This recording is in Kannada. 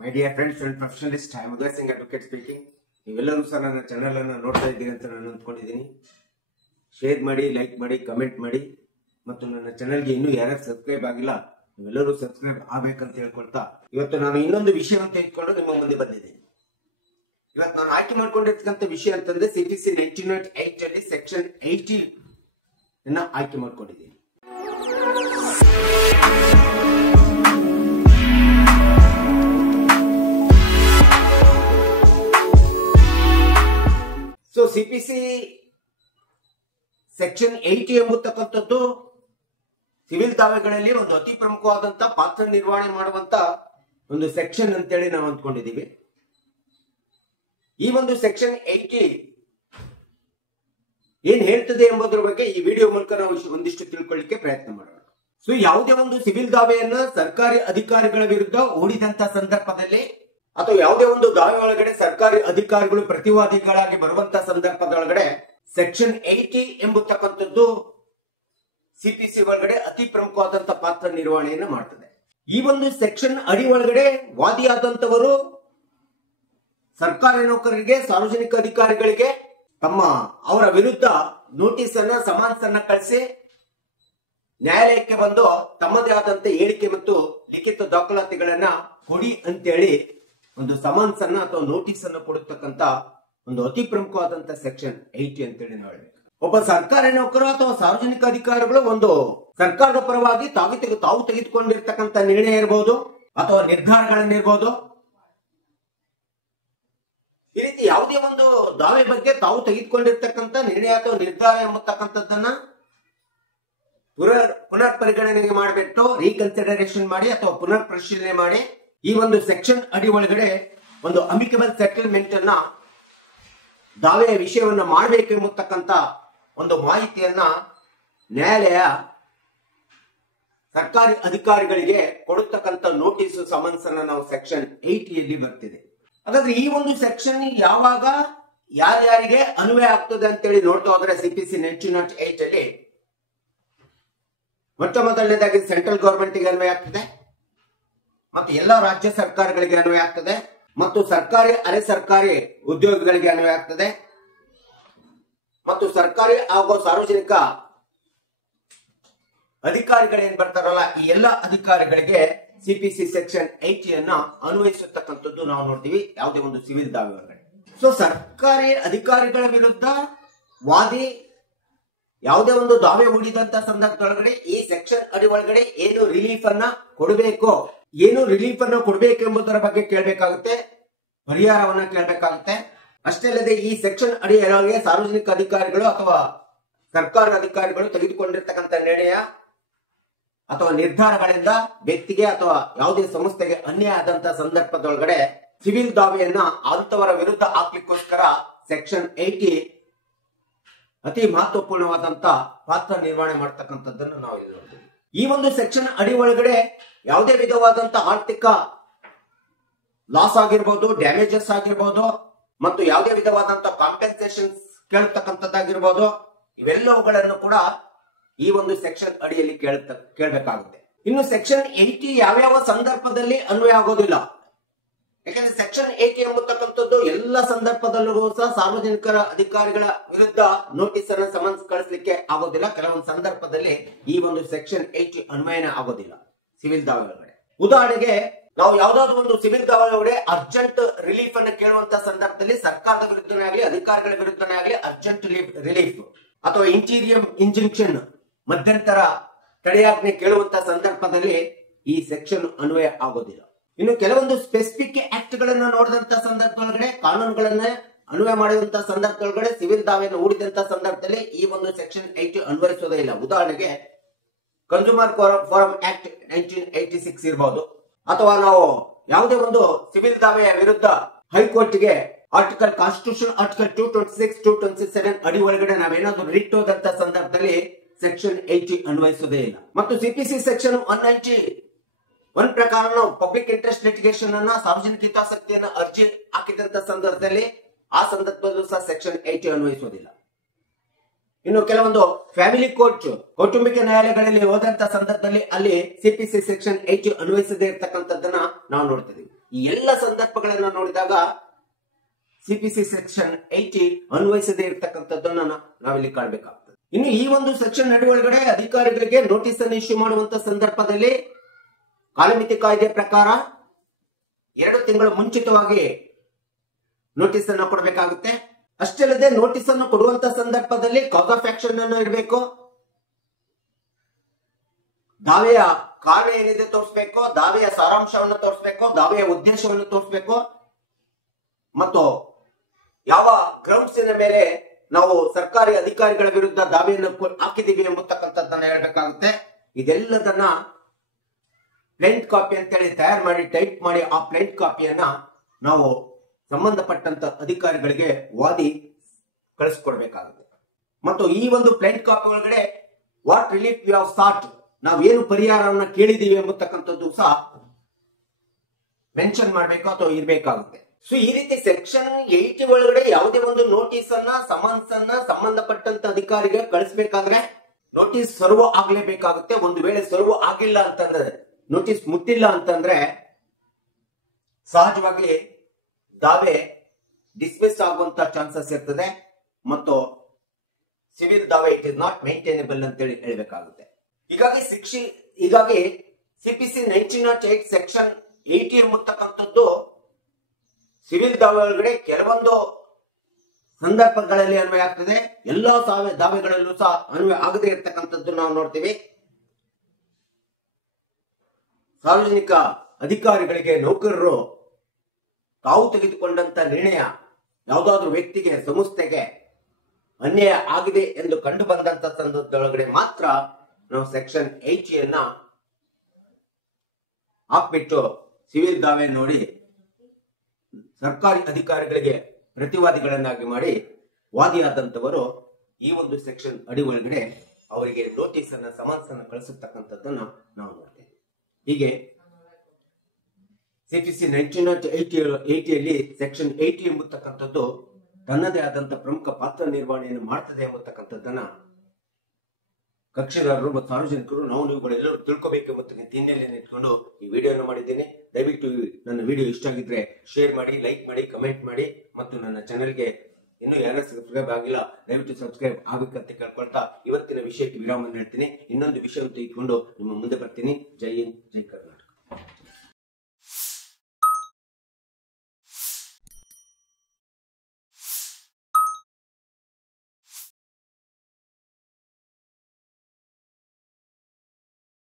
My dear friends and professionalists, I am Uday Singh, advocate speaking. ನೀವೆಲ್ಲರೂ ಸಹ ನನ್ನ ಚಾನೆಲ್ ಅನ್ನು ನೋಡ್ತಾ ಇದ್ದೀರಿ ಅಂತ ನಾನು ಅಂದ್ಕೊಂಡಿದ್ದೀನಿ. ಶೇರ್ ಮಾಡಿ, ಲೈಕ್ ಮಾಡಿ, ಕಮೆಂಟ್ ಮಾಡಿ ಮತ್ತು ನನ್ನ ಚಾನೆಲ್ಗೆ ಇನ್ನೂ ಯಾರು ಸಬ್ಸ್ಕ್ರೈಬ್ ಆಗಿಲ್ಲ ನೀವೆಲ್ಲರೂ ಸಬ್ಸ್ಕ್ರೈಬ್ ಆಗಬೇಕಂತ ಹೇಳ್ಕೊಳ್ತಾ ಇವತ್ತು ನಾನು ಇನ್ನೊಂದು ವಿಷಯವನ್ನು ತೆಗೆದುಕೊಂಡು ನಿಮ್ಮ ಮುಂದೆ ಬಂದಿದ್ದೀನಿ. ಇವತ್ತು ನಾನು ಆಯ್ಕೆ ಮಾಡ್ಕೊಂಡಿರ್ತಕ್ಕಂಥ ವಿಷಯ ಅಂತಂದ್ರೆ CPC 1908 ಅಲ್ಲಿ ಸೆಕ್ಷನ್ 80 ಅನ್ನ ಆಯ್ಕೆ ಮಾಡ್ಕೊಂಡಿದ್ದೀನಿ. ಸೊ CPC ಸೆಕ್ಷನ್ 80 ಎಂಬತಕ್ಕಂಥದ್ದು ಸಿವಿಲ್ ದಾವೆಗಳಲ್ಲಿ ಒಂದು ಅತಿ ಪ್ರಮುಖವಾದಂತ ಪಾತ್ರ ನಿರ್ವಹಣೆ ಮಾಡುವಂತ ಒಂದು ಸೆಕ್ಷನ್ ಅಂತೇಳಿ ನಾವು ಅಂದ್ಕೊಂಡಿದ್ದೀವಿ. ಈ ಒಂದು ಸೆಕ್ಷನ್ 80 ಏನ್ ಹೇಳ್ತದೆ ಎಂಬುದರ ಬಗ್ಗೆ ಈ ವಿಡಿಯೋ ಮೂಲಕ ನಾವು ಒಂದಿಷ್ಟು ತಿಳ್ಕೊಳ್ಳಿಕ್ಕೆ ಪ್ರಯತ್ನ ಮಾಡೋಣ. ಸೊ ಯಾವುದೇ ಒಂದು ಸಿವಿಲ್ ದಾವೆಯನ್ನ ಸರ್ಕಾರಿ ಅಧಿಕಾರಿಗಳ ವಿರುದ್ಧ ಹೂಡಿದಂತ ಸಂದರ್ಭದಲ್ಲಿ ಅಥವಾ ಯಾವುದೇ ಒಂದು ದಾವೆ ಒಳಗಡೆ ಸರ್ಕಾರಿ ಅಧಿಕಾರಿಗಳು ಪ್ರತಿವಾದಿಗಳಾಗಿ ಬರುವಂತ ಸಂದರ್ಭದೊಳಗಡೆ ಸೆಕ್ಷನ್ 80 ಎಂಬತಕ್ಕಂಥದ್ದು CPC ಒಳಗಡೆ ಅತಿ ಪ್ರಮುಖವಾದಂತ ಪಾತ್ರ ನಿರ್ವಹಣೆಯನ್ನು ಮಾಡ್ತದೆ. ಈ ಒಂದು ಸೆಕ್ಷನ್ ಅಡಿ ಒಳಗಡೆ ವಾದಿಯಾದಂತವರು ಸರ್ಕಾರಿ ನೌಕರರಿಗೆ, ಸಾರ್ವಜನಿಕ ಅಧಿಕಾರಿಗಳಿಗೆ ಅವರ ವಿರುದ್ಧ ನೋಟಿಸ್ ಅನ್ನ, ಸಮನ್ಸ್ ಅನ್ನ ಕಳಿಸಿ ನ್ಯಾಯಾಲಯಕ್ಕೆ ಬಂದು ತಮ್ಮದೇ ಆದಂತ ಹೇಳಿಕೆ ಮತ್ತು ಲಿಖಿತ ದಾಖಲಾತಿಗಳನ್ನ ಕೊಡಿ ಅಂತೇಳಿ ಒಂದು ಸಮನ್ಸ್ ಅನ್ನ ಅಥವಾ ನೋಟಿಸ್ ಅನ್ನು ಕೊಡತಕ್ಕಂತ ಒಂದು ಅತಿ ಪ್ರಮುಖವಾದಂತ ಸೆಕ್ಷನ್ 80 ಅಂತೇಳಿ ನಾವು ಹೇಳ್ಬೇಕು. ಒಬ್ಬ ಸರ್ಕಾರಿ ನೌಕರ ಅಥವಾ ಸಾರ್ವಜನಿಕ ಅಧಿಕಾರಿಗಳು ಒಂದು ಸರ್ಕಾರದ ಪರವಾಗಿ ತಾವು ತೆಗೆದುಕೊಂಡಿರ್ತಕ್ಕಂಥ ನಿರ್ಣಯ ಇರಬಹುದು ಅಥವಾ ನಿರ್ಧಾರಗಳನ್ನಿರ್ಬೋದು, ಈ ರೀತಿ ಯಾವುದೇ ಒಂದು ದಾವೆ ಬಗ್ಗೆ ತಾವು ತೆಗೆದುಕೊಂಡಿರ್ತಕ್ಕಂಥ ನಿರ್ಣಯ ಅಥವಾ ನಿರ್ಧಾರ ಎಂಬತಕ್ಕಂಥದ್ದನ್ನ ಪುನರ್ ಪರಿಗಣನೆಗೆ ಮಾಡಿಬಿಟ್ಟು ರೀಕನ್ಸಿಡರೇಷನ್ ಮಾಡಿ ಅಥವಾ ಪುನರ್ ಪರಿಶೀಲನೆ ಮಾಡಿ ಈ ಒಂದು ಸೆಕ್ಷನ್ ಅಡಿ ಒಳಗಡೆ ಒಂದು ಅಮಿಕಬಲ್ ಸೆಟಲ್ಮೆಂಟ್ ಅನ್ನ ದಾವೆಯ ವಿಷಯವನ್ನ ಮಾಡಬೇಕು ಎಂಬತಕ್ಕಂತ ಒಂದು ಮಾಹಿತಿಯನ್ನ ನ್ಯಾಯಾಲಯ ಸರ್ಕಾರಿ ಅಧಿಕಾರಿಗಳಿಗೆ ಕೊಡತಕ್ಕಂತ ನೋಟಿಸ್ ಸಮನ್ಸ್ ಅನ್ನ ನಾವು ಸೆಕ್ಷನ್ 80 ಯಲ್ಲಿ ಬರ್ತಿದೆ. ಹಾಗಾದ್ರೆ ಈ ಒಂದು ಸೆಕ್ಷನ್ ಯಾವಾಗ ಯಾರ್ಯಾರಿಗೆ ಅನ್ವಯ ಆಗ್ತದೆ ಅಂತೇಳಿ ನೋಡ್ತಾ ಹೋದ್ರೆ CPC 1908 ಅಲ್ಲಿ ಮೊಟ್ಟ ಮೊದಲನೇದಾಗಿ ಸೆಂಟ್ರಲ್ ಗವರ್ಮೆಂಟ್ ಗೆ ಅನ್ವಯ ಆಗ್ತದೆ ಮತ್ತು ಎಲ್ಲ ರಾಜ್ಯ ಸರ್ಕಾರಗಳಿಗೆ ಅನ್ವಯ ಆಗ್ತದೆ ಮತ್ತು ಸರ್ಕಾರಿ ಅರೆ ಸರ್ಕಾರಿ ಉದ್ಯೋಗಿಗಳಿಗೆ ಅನ್ವಯ ಆಗ್ತದೆ ಮತ್ತು ಸರ್ಕಾರಿ ಹಾಗೂ ಸಾರ್ವಜನಿಕ ಅಧಿಕಾರಿಗಳೇನ್ ಬರ್ತಾರಲ್ಲ ಈ ಎಲ್ಲ ಅಧಿಕಾರಿಗಳಿಗೆ CPC ಸೆಕ್ಷನ್ 80 ಅನ್ನ ಅನ್ವಯಿಸತಕ್ಕಂಥದ್ದು ನಾವು ನೋಡ್ತೀವಿ ಯಾವುದೇ ಒಂದು ಸಿವಿಲ್ ದಾವೆ ಒಳಗಡೆ. ಸೊ ಸರ್ಕಾರಿ ಅಧಿಕಾರಿಗಳ ವಿರುದ್ಧ ವಾದಿ ಯಾವುದೇ ಒಂದು ದಾವೆ ಹೂಡಿದಂತ ಸಂದರ್ಭದೊಳಗಡೆ ಈ ಸೆಕ್ಷನ್ ಅಡಿ ಒಳಗಡೆ ಏನು ರಿಲೀಫ್ ಅನ್ನ ಕೊಡಬೇಕು ಎಂಬುದರ ಬಗ್ಗೆ ಕೇಳಬೇಕಾಗುತ್ತೆ, ಪರಿಹಾರವನ್ನ ಕೇಳಬೇಕಾಗುತ್ತೆ. ಅಷ್ಟೇ ಅಲ್ಲದೆ ಈ ಸೆಕ್ಷನ್ ಅಡಿಯೊಳಗೆ ಸಾರ್ವಜನಿಕ ಅಧಿಕಾರಿಗಳು ಅಥವಾ ಸರ್ಕಾರ ಅಧಿಕಾರಿಗಳು ತೆಗೆದುಕೊಂಡಿರ್ತಕ್ಕಂಥ ನಿರ್ಣಯ ಅಥವಾ ನಿರ್ಧಾರಗಳಿಂದ ವ್ಯಕ್ತಿಗೆ ಅಥವಾ ಯಾವುದೇ ಸಂಸ್ಥೆಗೆ ಅನ್ಯಾಯ ಆದಂತ ಸಂದರ್ಭದೊಳಗಡೆ ಸಿವಿಲ್ ದಾವೆಯನ್ನ ಅಂತವರ ವಿರುದ್ಧ ಹಾಕ್ಲಿಕ್ಕೋಸ್ಕರ ಸೆಕ್ಷನ್ 80 ಅತಿ ಮಹತ್ವಪೂರ್ಣವಾದಂತ ಪಾತ್ರ ನಿರ್ವಹಣೆ ಮಾಡತಕ್ಕಂಥದ್ದನ್ನು ನಾವು ಇಲ್ಲಿ ನೋಡ್ತೀವಿ. ಈ ಒಂದು ಸೆಕ್ಷನ್ ಅಡಿ ಒಳಗಡೆ ಯಾವುದೇ ವಿಧವಾದಂತ ಆರ್ಥಿಕ ಲಾಸ್ ಆಗಿರ್ಬೋದು, ಡ್ಯಾಮೇಜಸ್ ಆಗಿರ್ಬೋದು ಮತ್ತು ಯಾವುದೇ ವಿಧವಾದಂತ ಕಾಂಪೆನ್ಸೇಷನ್ಸ್ ಕೇಳತಕ್ಕಂಥದ್ದಾಗಿರ್ಬೋದು, ಇವೆಲ್ಲವುಗಳನ್ನು ಕೂಡ ಈ ಒಂದು ಸೆಕ್ಷನ್ ಅಡಿಯಲ್ಲಿ ಕೇಳಬೇಕಾಗುತ್ತೆ. ಇನ್ನು ಸೆಕ್ಷನ್ 80 ಯಾವ್ಯಾವ ಸಂದರ್ಭದಲ್ಲಿ ಅನ್ವಯ ಆಗೋದಿಲ್ಲ, ಯಾಕಂದ್ರೆ ಸೆಕ್ಷನ್ 80 ಎಂಬತಕ್ಕಂಥದ್ದು ಎಲ್ಲ ಸಂದರ್ಭದಲ್ಲೂ ಸಹ ಸಾರ್ವಜನಿಕರ ಅಧಿಕಾರಿಗಳ ವಿರುದ್ಧ ನೋಟಿಸ್ ಅನ್ನ ಸಮನ್ಸ್ ಕಳಿಸ್ಲಿಕ್ಕೆ ಆಗೋದಿಲ್ಲ. ಕೆಲವೊಂದು ಸಂದರ್ಭದಲ್ಲಿ ಈ ಒಂದು ಸೆಕ್ಷನ್ 80 ಅನ್ವಯನ ಆಗೋದಿಲ್ಲ ಸಿವಿಲ್ ದಾವೆ ಒಳಗಡೆ. ಉದಾಹರಣೆಗೆ ನಾವು ಯಾವ್ದಾದ್ರು ಒಂದು ಸಿವಿಲ್ ದಾವೆ ಒಳಗಡೆ ಅರ್ಜೆಂಟ್ ರಿಲೀಫ್ ಅನ್ನು ಕೇಳುವಂತ ಸಂದರ್ಭದಲ್ಲಿ ಸರ್ಕಾರದ ವಿರುದ್ಧನೇ ಆಗಲಿ ಅಧಿಕಾರಿಗಳ ವಿರುದ್ಧನೇ ಆಗಲಿ ಅರ್ಜೆಂಟ್ ರಿಲೀಫ್ ಅಥವಾ ಇಂಟೀರಿಯಂ ಇಂಜೆಕ್ಷನ್ ಮಧ್ಯಂತರ ತಡೆಯಾಜ್ಞೆ ಕೇಳುವಂತ ಸಂದರ್ಭದಲ್ಲಿ ಈ ಸೆಕ್ಷನ್ ಅನ್ವಯ ಆಗೋದಿಲ್ಲ. ಇನ್ನು ಕೆಲವೊಂದು ಸ್ಪೆಸಿಫಿಕ್ ಆಕ್ಟ್ ಗಳನ್ನ ನೋಡಿದಂತ ಸಂದರ್ಭದೊಳಗಡೆ, ಕಾನೂನುಗಳನ್ನ ಅನ್ವಯ ಮಾಡಿದಂತ ಸಂದರ್ಭದೊಳಗಡೆ ಸಿವಿಲ್ ದಾವೆಯನ್ನು ಹೂಡಿದಂತ ಸಂದರ್ಭದಲ್ಲಿ ಈ ಒಂದು ಸೆಕ್ಷನ್ 80 ಅನ್ವಯಿಸೋದೇ ಇಲ್ಲ. ಉದಾಹರಣೆಗೆ ಕನ್ಸ್ಯೂಮರ್ ಫೋರಂ ಆಕ್ಟ್ 1986 ಇರಬಹುದು, ಅಥವಾ ನಾವು ಯಾವುದೇ ಒಂದು ಸಿವಿಲ್ ದಾವೆಯ ವಿರುದ್ಧ ಹೈಕೋರ್ಟ್ಗೆ ಕಾನ್ಸ್ಟಿಟ್ಯೂಷನ್ ಆರ್ಟಿಕಲ್ 226, 227 ಅಡಿ ಒಳಗಡೆ ನಾವೇನಾದ್ರೂ ರಿಟ್ ಹೋದಂತ ಸಂದರ್ಭದಲ್ಲಿ ಸೆಕ್ಷನ್ 80 ಅನ್ವಯಿಸೋದೇ ಇಲ್ಲ. ಮತ್ತು CPC ಸೆಕ್ಷನ್ 191 ಪ್ರಕಾರ ನಾವು ಪಬ್ಲಿಕ್ ಇಂಟ್ರೆಸ್ಟ್ ಲಿಟಿಗೇಷನ್ ಅನ್ನ, ಸಾರ್ವಜನಿಕ ಹಿತಾಸಕ್ತಿಯನ್ನ ಅರ್ಜಿ ಹಾಕಿದಂತ ಸಂದರ್ಭದಲ್ಲಿ ಆ ಸಂದರ್ಭದಲ್ಲೂ ಸಹ ಸೆಕ್ಷನ್ 80 ಅನ್ವಯಿಸೋದಿಲ್ಲ. ಇನ್ನು ಕೆಲವೊಂದು ಫ್ಯಾಮಿಲಿ ಕೋರ್ಟ್ ಕೌಟುಂಬಿಕ ನ್ಯಾಯಾಲಯಗಳಲ್ಲಿ ಹೋದಂತ ಸಂದರ್ಭದಲ್ಲಿ ಅಲ್ಲಿ ಸಿಪಿಸಿ ಸೆಕ್ಷನ್ 80 ಅನ್ವಯಿಸದೇ ಇರತಕ್ಕಂಥದ್ದನ್ನ ನಾವು ನೋಡ್ತಿದೀವಿ. ಈ ಎಲ್ಲ ಸಂದರ್ಭಗಳನ್ನ ನೋಡಿದಾಗ ಸಿಪಿಸಿ ಸೆಕ್ಷನ್ 80 ಅನ್ವಯಿಸದೇ ಇರತಕ್ಕಂಥದ್ದನ್ನ ನಾವಿಲ್ಲಿ ಕಾಣಬೇಕಾಗ್ತದೆ. ಇನ್ನು ಈ ಒಂದು ಸೆಕ್ಷನ್ ಅಡಿ ಒಳಗಡೆ ಅಧಿಕಾರಿಗಳಿಗೆ ನೋಟಿಸ್ ಅನ್ನು ಇಶ್ಯೂ ಮಾಡುವಂತ ಸಂದರ್ಭದಲ್ಲಿ ಕಾಲಮಿತಿ ಕಾಯ್ದೆ ಪ್ರಕಾರ 2 ತಿಂಗಳು ಮುಂಚಿತವಾಗಿ ನೋಟಿಸ್ ಅನ್ನು ಕೊಡಬೇಕಾಗುತ್ತೆ. ಅಷ್ಟೇ ಅಲ್ಲದೆ ನೋಟಿಸ್ ಅನ್ನು ಕೊಡುವಂತ ಸಂದರ್ಭದಲ್ಲಿ ಕಾಸ್ ಆಫ್ ಆಕ್ಷನ್ ಅನ್ನು ಇರಬೇಕು, ದಾವೆಯ ಕಾರ್ಯ ಏನಿದೆ ತೋರಿಸಬೇಕು, ದಾವೆಯ ಸಾರಾಂಶವನ್ನು ತೋರಿಸಬೇಕು, ದಾವೆಯ ಉದ್ದೇಶವನ್ನು ತೋರಿಸಬೇಕು, ಮತ್ತು ಯಾವ ಗ್ರೌಂಡ್ಸ್ ಮೇಲೆ ನಾವು ಸರ್ಕಾರಿ ಅಧಿಕಾರಿಗಳ ವಿರುದ್ಧ ದಾವೆಯನ್ನು ಹಾಕಿದೀವಿ ಎಂಬತಕ್ಕಂಥದ್ದನ್ನ ಹೇಳಬೇಕಾಗುತ್ತೆ. ಇದೆಲ್ಲದನ್ನ ಪ್ಲೇಂಟ್ ಕಾಪಿ ಅಂತೇಳಿ ತಯಾರು ಮಾಡಿ ಟೈಪ್ ಮಾಡಿ ಆ ಪ್ಲೇಂಟ್ ಕಾಪಿಯನ್ನ ನಾವು ಸಂಬಂಧಪಟ್ಟಂತ ಅಧಿಕಾರಿಗಳಿಗೆ ವಾದಿ ಕಳಿಸ್ಕೊಡ್ಬೇಕಾಗುತ್ತೆ. ಮತ್ತು ಈ ಒಂದು ಪ್ಲೇಂಟ್ ಕಾಪಿ ಒಳಗಡೆ ವಾಟ್ ರಿಲೀಫ್ ಯು ಹ್ಯಾವ್ ಸಾಟ್, ನಾವೇನು ಪರಿಹಾರವನ್ನ ಕೇಳಿದೀವಿ ಎಂಬತಕ್ಕಂಥದ್ದು ಸಹ ಮೆನ್ಷನ್ ಮಾಡಬೇಕು ಅಥವಾ ಇರಬೇಕಾಗುತ್ತೆ. ಸೊ ಈ ರೀತಿ ಸೆಕ್ಷನ್ 80 ಒಳಗಡೆ ಯಾವುದೇ ಒಂದು ನೋಟಿಸ್ ಅನ್ನ ಸಮನ್ಸ್ ಅನ್ನ ಸಂಬಂಧಪಟ್ಟಂತ ಅಧಿಕಾರಿಗೆ ಕಳಿಸಬೇಕಾದ್ರೆ ನೋಟಿಸ್ ಸರ್ವ್ ಆಗ್ಲೇಬೇಕಾಗುತ್ತೆ. ಒಂದು ವೇಳೆ ಸರ್ವ್ ಆಗಿಲ್ಲ ಅಂತಂದ್ರೆ, ನೋಟಿಸ್ ಮುಟ್ಟಿಲ್ಲ ಅಂತಂದ್ರೆ ಸಹಜವಾಗಿ ದಾವೆ ಡಿಸ್ಮಿಸ್ ಆಗುವಂತ ಚಾನ್ಸಸ್ ಇರ್ತದೆ ಮತ್ತು ಸಿವಿಲ್ ದಾವೆ ಇಟ್ ಇಸ್ ನಾಟ್ ಮೇಂಟೈನಬಲ್ ಅಂತೇಳಿ ಹೇಳಬೇಕಾಗುತ್ತೆ. ಹೀಗಾಗಿ ಸಿಪಿಸಿ 1908 ಸೆಕ್ಷನ್ 80 ಎಂಬತಕ್ಕಂಥದ್ದು ಸಿವಿಲ್ ದಾವೆ ಒಳಗಡೆ ಕೆಲವೊಂದು ಸಂದರ್ಭಗಳಲ್ಲಿ ಅನ್ವಯ ಆಗ್ತದೆ, ಎಲ್ಲಾ ದಾವೆಗಳಲ್ಲೂ ಸಹ ಅನ್ವಯ ಆಗದೇ ಇರತಕ್ಕಂಥದ್ದು ನಾವು ನೋಡ್ತೀವಿ. ಸಾರ್ವಜನಿಕ ಅಧಿಕಾರಿಗಳಿಗೆ ನೌಕರರು ತಾವು ತೆಗೆದುಕೊಂಡಂತ ನಿರ್ಣಯ ಯಾವುದಾದ್ರೂ ವ್ಯಕ್ತಿಗೆ ಸಂಸ್ಥೆಗೆ ಅನ್ಯಾಯ ಆಗಿದೆ ಎಂದು ಕಂಡು ಬಂದಂತ ಸಂದರ್ಭದೊಳಗಡೆ ಮಾತ್ರ ನಾವು ಸೆಕ್ಷನ್ 80 ಅನ್ನ ಹಾಕ್ಬಿಟ್ಟು ಸಿವಿಲ್ ದಾವೆ ನೋಡಿ ಸರ್ಕಾರಿ ಅಧಿಕಾರಿಗಳಿಗೆ ಪ್ರತಿವಾದಿಗಳನ್ನಾಗಿ ಮಾಡಿ ವಾದಿಯಾದಂತವರು ಈ ಒಂದು ಸೆಕ್ಷನ್ ಅಡಿ ಒಳಗಡೆ ಅವರಿಗೆ ನೋಟಿಸ್ ಅನ್ನ ಸಮನ್ಸ್ ಅನ್ನ ಕಳಿಸತಕ್ಕಂಥದ್ದನ್ನ ನಾವು ನೋಡ್ತೇವೆ. ಹೀಗೆ ಸಿಪಿಸಿ 1980 ಸೆಕ್ಷನ್ 80 ಎಂಬತಕ್ಕಂಥದ್ದು ತನ್ನದೇ ಆದಂತ ಪ್ರಮುಖ ಪಾತ್ರ ನಿರ್ವಹಣೆಯನ್ನು ಮಾಡ್ತದೆ ಎಂಬತಕ್ಕಂಥದ್ದನ್ನ ಕಕ್ಷಿದಾರರು ಮತ್ತು ಸಾರ್ವಜನಿಕರು ನೀವುಗಳೆಲ್ಲರೂ ತಿಳ್ಕೋಬೇಕೆಂಬ ಹಿನ್ನೆಲೆಯನ್ನು ಇಟ್ಕೊಂಡು ಈ ವಿಡಿಯೋನ ಮಾಡಿದ್ದೇನೆ. ದಯವಿಟ್ಟು ನನ್ನ ವಿಡಿಯೋ ಇಷ್ಟ ಆಗಿದ್ರೆ ಶೇರ್ ಮಾಡಿ, ಲೈಕ್ ಮಾಡಿ, ಕಮೆಂಟ್ ಮಾಡಿ ಮತ್ತು ನನ್ನ ಚಾನೆಲ್ಗೆ ಇನ್ನೂ ಯಾರು ಸಬ್ಸ್ಕ್ರೈಬ್ ಆಗಿಲ್ಲ ದಯವಿಟ್ಟು ಸಬ್ಸ್ಕ್ರೈಬ್ ಆಗಬೇಕಂತ ಕೇಳ್ಕೊಳ್ತಾ ಇವತ್ತಿನ ವಿಷಯಕ್ಕೆ ವಿರಾಮ ಹೇಳ್ತೀನಿ. ಇನ್ನೊಂದು ವಿಷಯ ಇಟ್ಕೊಂಡು ನಿಮ್ಮ ಮುಂದೆ ಬರ್ತೀನಿ. ಜೈ ಹಿಂದ್, ಜೈ ಕರ್ನಾಟಕ.